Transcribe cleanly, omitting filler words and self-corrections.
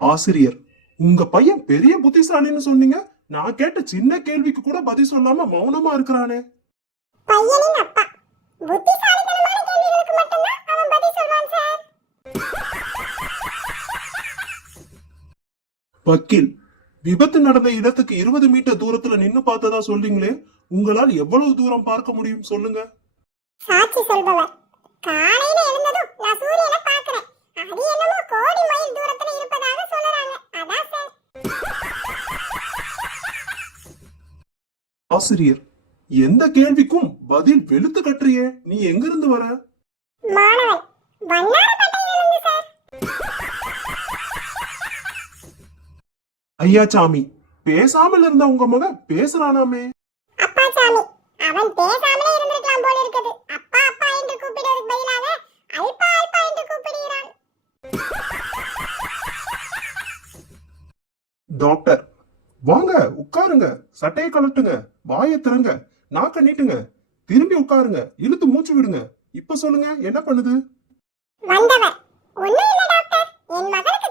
ஆசிரியர், உங்க பையன் பெரிய புத்திசாலின்னு சொன்னீங்க. நான் கேட்ட சின்ன கேள்விக்கு கூட பதில் சொல்லாம மௌனமா இருக்கிறானே. பையனின் அப்பா புத்திசாலித்தனமான கேள்விகளுக்கு மட்டும்தான் அவன் பதில் சொல்வான் சார். வக்கீல், விபத்து நடந்த இடத்துக்கு 20 மீட்டர் தூரத்துல நின்னு பார்த்ததா சொல்றீங்களே, உங்களால் எவ்வளவு தூரம் பார்க்க முடியும் சொல்லுங்க. சாட்சி சொல்பவர், காலையில எழுந்ததும் நான் சூரியனை பார்க்கிறேன். அது என்னமோ கோடி மைல் தூரத்துல இருப்பதாக சொல்றாங்க. அதான் சார். ஆசிரியர், எந்த கேள்விக்கும் பதில் வெளுத்து கட்டுறியே, நீ எங்க இருந்து வர? மாணவன், வண்ணாரப்பேட்டையிலிருந்து சார். ஐயா சாமி, பேசாமல் இருந்த உங்க மகன் பேசுறானாமே. அப்பா சாமி, அவன் பேசாமலே இருந்திருக்கலாம் போல இருக்குது. அப்பா அப்பா என்று கூப்பிடுவதற்கு பதிலாக அல்பா அல்பா என்று கூப்பிடுகிறான். டாக்டர், வாங்க உட்காருங்க, சட்டையை கழட்டுங்க, வாயை திறங்க, நாக்க நீட்டுங்க, திரும்பி உட்காருங்க, இழுத்து மூச்சு விடுங்க. இப்ப சொல்லுங்க, என்ன பண்ணுது? வந்தவர், ஒண்ணும் இல்ல டாக்டர். என் மகனுக்கு